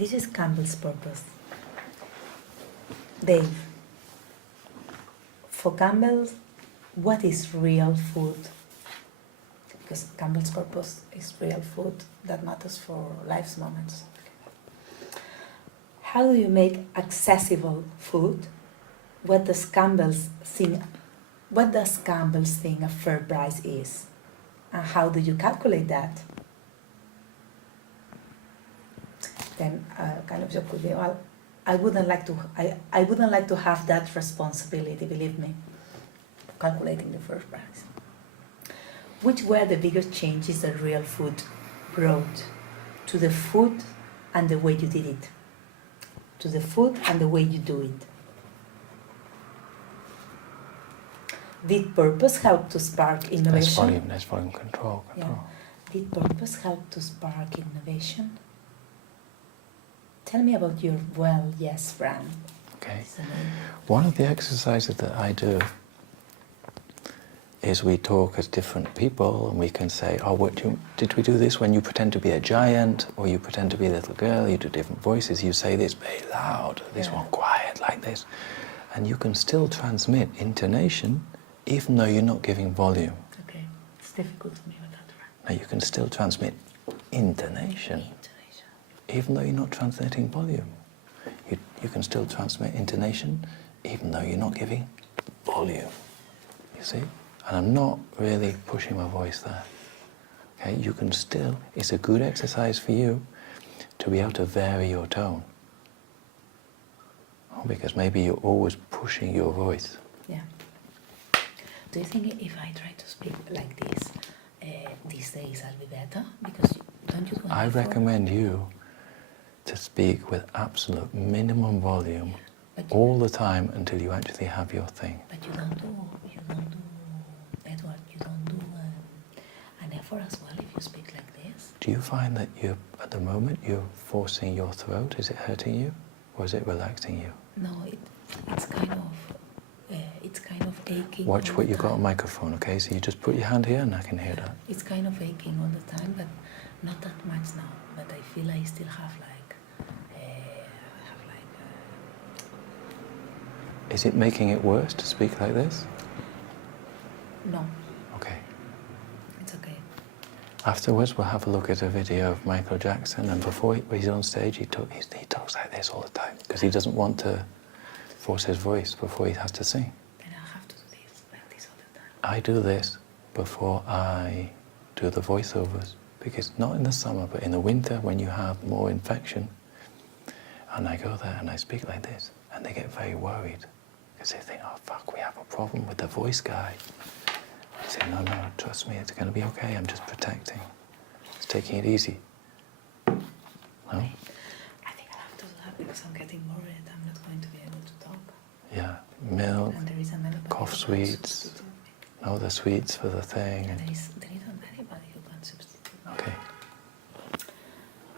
This is Campbell's purpose. Dave, for Campbell, what is real food? Because Campbell's purpose is real food that matters for life's moments. How do you make accessible food? What does Campbell's think a fair price is? And how do you calculate that? Then kind of joke with me, well, I wouldn't like to have that responsibility, believe me, calculating the first price. Which were the biggest changes that real food brought to the food and the way you did it? To the food and the way you do it. Did purpose help to spark innovation? There's volume control. Yeah. Did purpose help to spark innovation? Tell me about your well, yes, brand. Okay. One of the exercises that I do is we talk as different people and we can say, did we do this when you pretend to be a giant or you pretend to be a little girl, you do different voices, you say this very loud, this one quiet, like this. And you can still transmit intonation even though you're not giving volume. Okay, it's difficult for me with that one. Now you can still transmit intonation. Even though you're not transmitting volume. You can still transmit intonation even though you're not giving volume. You see? And I'm not really pushing my voice there. Okay, you can still, it's a good exercise for you to be able to vary your tone. Because maybe you're always pushing your voice. Yeah. Do you think if I try to speak like this, these days I'll be better? Because don't you I recommend you to speak with absolute minimum volume all the time until you actually have your thing. But you don't do, Edward, you don't do an effort as well if you speak like this. Do you find that at the moment you're forcing your throat? Is it hurting you or is it relaxing you? No, it's kind of aching. Watch what you've got on microphone, okay? So you just put your hand here and I can hear that. It's kind of aching all the time, but not that much now. But I feel I still have Is it making it worse to speak like this? No. Okay. It's okay. Afterwards, we'll have a look at a video of Michael Jackson, and before he's on stage, he talks like this all the time because he doesn't want to force his voice before he has to sing. Then I'll have to do this like this all the time. I do this before I do the voiceovers because not in the summer, but in the winter when you have more infection, and I go there and I speak like this, and they get very worried. Because they think, oh fuck, we have a problem with the voice guy. I say, no, trust me, it's going to be okay, I'm just protecting. Just taking it easy. No? I think I'll have to do that because I'm getting worried. I'm not going to be able to talk. Yeah, milk, And there is cough sweets. No, the sweets for the thing. Yeah, there isn't anybody who can substitute me. Okay.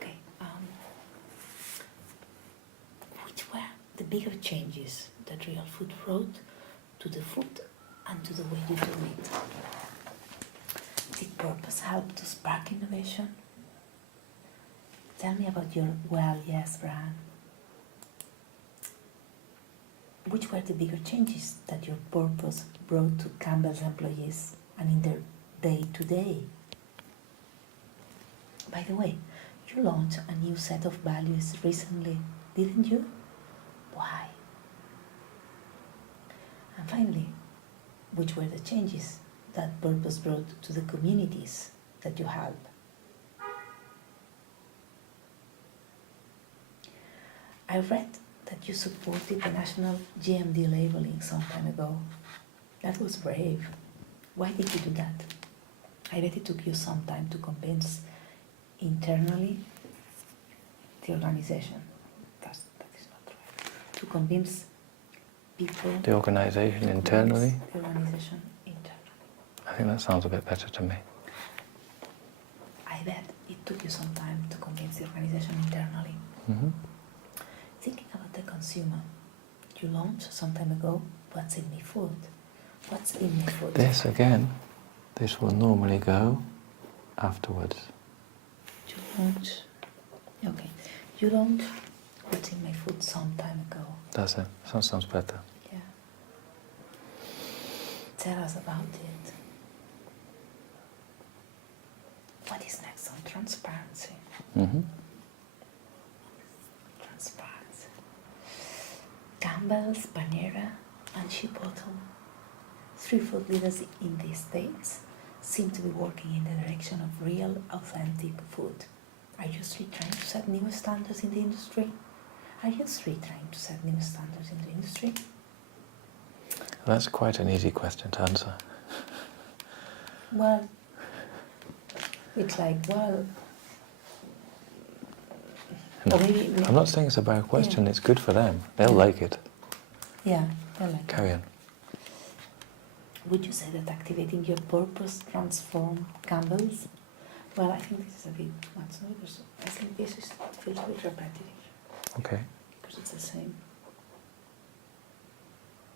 Okay, which were the bigger changes that real food brought to the food and to the way you do it? Did purpose help to spark innovation? Tell me about your well, yes brand. Which were the bigger changes that your purpose brought to Campbell's employees and in their day-to-day? By the way, you launched a new set of values recently, didn't you? Why? And finally, which were the changes that purpose brought to the communities that you help? I read that you supported the national GMD labeling some time ago. That was brave. Why did you do that? I bet it took you some time to convince internally the organization. That is not right. To convince people. The organization internally? The organization internally. I think that sounds a bit better to me. I bet it took you some time to convince the organization internally. Mm-hmm. Thinking about the consumer, you launched some time ago, What's in Me Food? What's in Me Food? This will normally go afterwards. You launch, okay. You don't put in my food some time ago. That's it. That sounds better. Yeah. Tell us about it. What is next on transparency? Mm-hmm. Transparency. Campbell's, Panera, and Chipotle, 3 food leaders in the States, seem to be working in the direction of real, authentic food. Are you 3 trying to set new standards in the industry? Are you 3 trying to set new standards in the industry? That's quite an easy question to answer. Well, it's like, well, No, or maybe, I'm not saying it's a bad question. Yeah. It's good for them. They'll Yeah. like it. yeah, I like it. Carry on. Would you say that activating your purpose transform Campbell's? Well, I think this is a bit much, no? Because I think this feels a bit repetitive, Okay. because it's the same.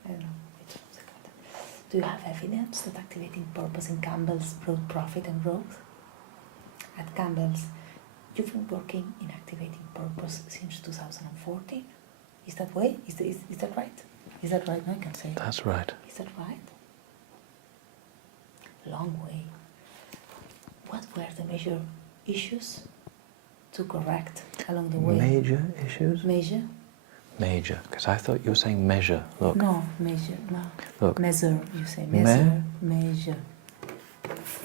I don't know. Do you have evidence that activating purpose in Campbell's brought profit and growth? At Campbell's, you've been working in activating purpose since 2014. Is that way? Is that right? Is that right? No, I can say. That's right. Is that right? Long way. What were the major issues to correct along the way? Major issues? Major? Major. Because I thought you were saying measure. Look. No, major, no. Look. Measure, you say measure, measure.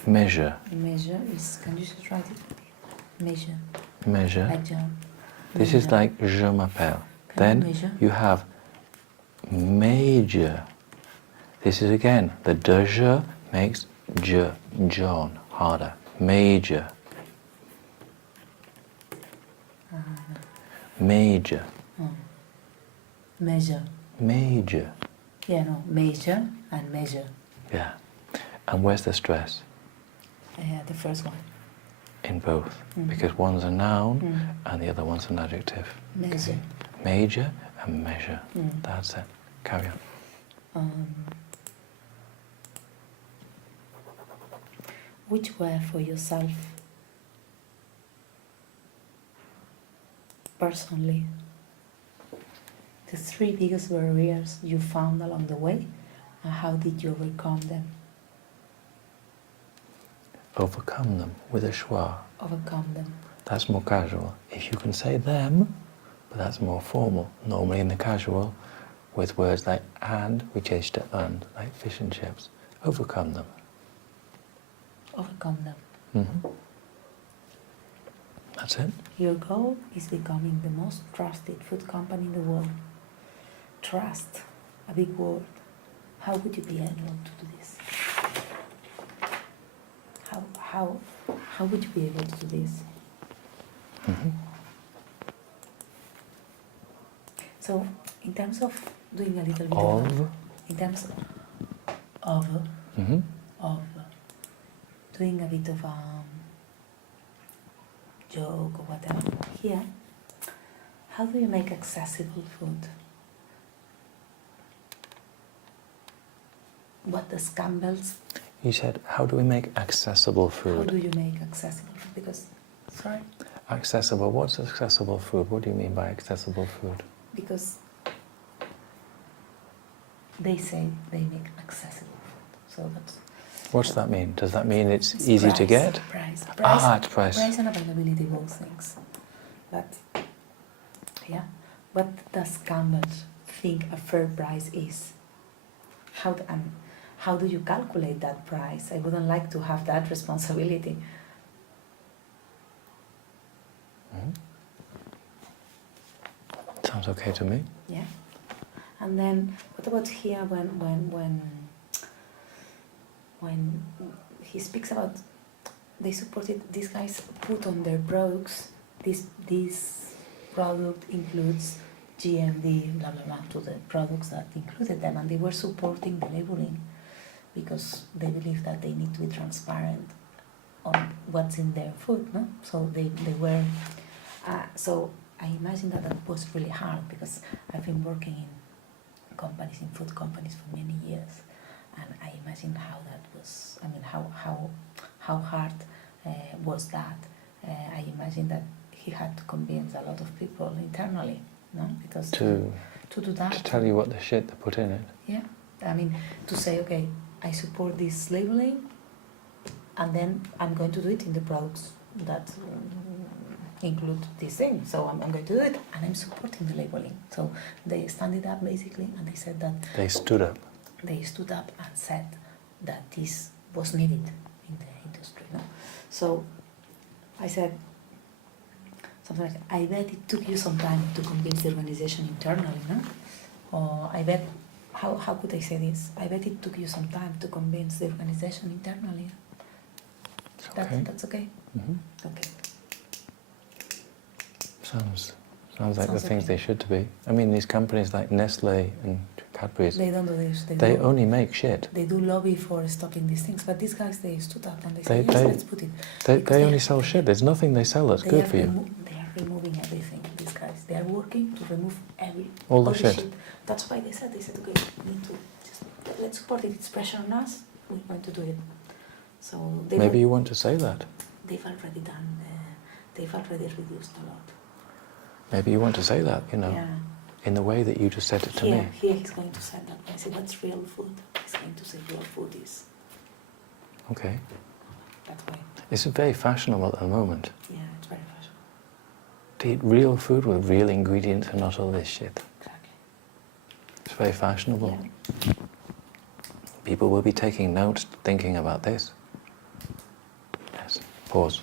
Measure. Measure is, can you just write it? Measure. Measure. Like John. This is Measure. like je m'appelle. Can Then you measure? you have major. This is again, the de je makes je, John, harder. Major. Major. Oh. Measure. Major. Yeah, no, major and measure. Yeah. And where's the stress? The first one. In both. Mhm. Because one's a noun Mm. and the other one's an adjective. Measure. Major and measure. Mm. That's it. Carry on. Which were for yourself personally the 3 biggest barriers you found along the way, and how did you overcome them? Overcome them with a schwa. Overcome them. That's more casual. If you can say them, but that's more formal. Normally in the casual, with words like and, we change to and, like fish and chips. Overcome them. Overcome them. Mm-hmm. That's it. Your goal is becoming the most trusted food company in the world. Trust, a big word. How would you be able to do this? How would you be able to do this? Mm-hmm. So, in terms of doing a little bit Of. in terms of Mm-hmm. doing a bit of joke or whatever here, how do you make accessible food? What does Campbell's? You said, how do we make accessible How food? do you make accessible food? Because, sorry, Accessible, what's accessible food? What do you mean by accessible food? because they say they make accessible food. So that's What's that mean? Does that mean it's it's easy price, to get? Price, It's price. price and availability, both things. But yeah, what does Campbell's think a fair price is? How do you calculate that price? I wouldn't like to have that responsibility. Mhm. Sounds okay to me. Yeah. And then what about here when he speaks about they supported, these guys put on their products, this product includes GMD, blah blah blah, to the products that included them, and they were supporting the labeling because they believe that they need to be transparent on what's in their food, no? So they were, so I imagine that was really hard because I've been working in companies, in food companies for many years, and I imagine how that was, I mean, how hard was that. I imagine that he had to convince a lot of people internally, no? Because To do that. to tell you what the shit they put in it. Yeah, I mean, to say, okay, I support this labeling, and then I'm going to do it in the products that include this thing. So I'm going to do it, and I'm supporting the labeling. So they stand it up basically, and they said that They stood up. they stood up and said that this was needed in the industry. No? So I said something like, I bet it took you some time to convince the organization internally, no? Or I bet, how could I say this? I bet it took you some time to convince the organization internally. It's okay. That's okay? Mhm. Okay. Sounds like Sounds the things okay. they should be. I mean, these companies like Nestle and Cadbury's, They don't do this. they only make shit. They do lobby for stopping these things, but these guys, they stood up and they said, They- yes, let's put it. They Because only sell shit. There's nothing they sell that's good for you. They are removing everything, these guys. They are working to remove All the shit. That's why they said, okay, we need to just, let's support it. It's pressure on us, we're going to do it. So Maybe you want to say that. they've already done, they've already reduced a lot. Maybe you want to say that, you know, Yeah. in the way that you just said it to me. Here he's going to say that. I say, what's real food? He's going to say real food is. Okay. That's why. It's very fashionable at the moment Yeah, it's very fashionable. to eat real food with real ingredients and not all this shit. Exactly. It's very fashionable. Yeah. People will be taking notes, thinking about this. Yes. Pause.